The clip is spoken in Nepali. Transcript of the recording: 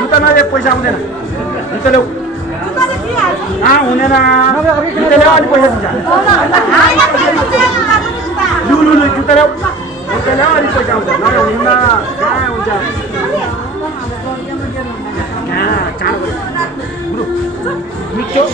जुत्ता नले पैसा हुँदैन जुत्ता ल्याऊ हुँदैन जुत्ता ल्याऊ अलि पैसा दिन्छ लु लु लु जुत्ता ल्याऊ अलि पैसा हुन्छ नभए हुँदैन कहाँ हुन्छ कहाँ चाँडो मिठो